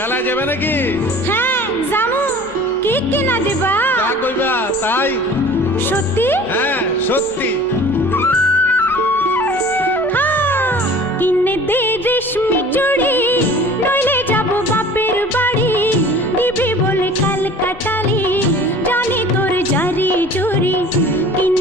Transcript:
মেলায় যাবে নাকি? হ্যাঁ জামু। কি কিনা দিবা? তা কইবা তাই? সত্যি? হ্যাঁ সত্যি। হ্যাঁ, কিনে দে রেশমি চুড়ি, নইলে যাব বাপের বাড়ি। দিবি বলে কাল কাটালি, জানি তোর জারি জুরি। কিনে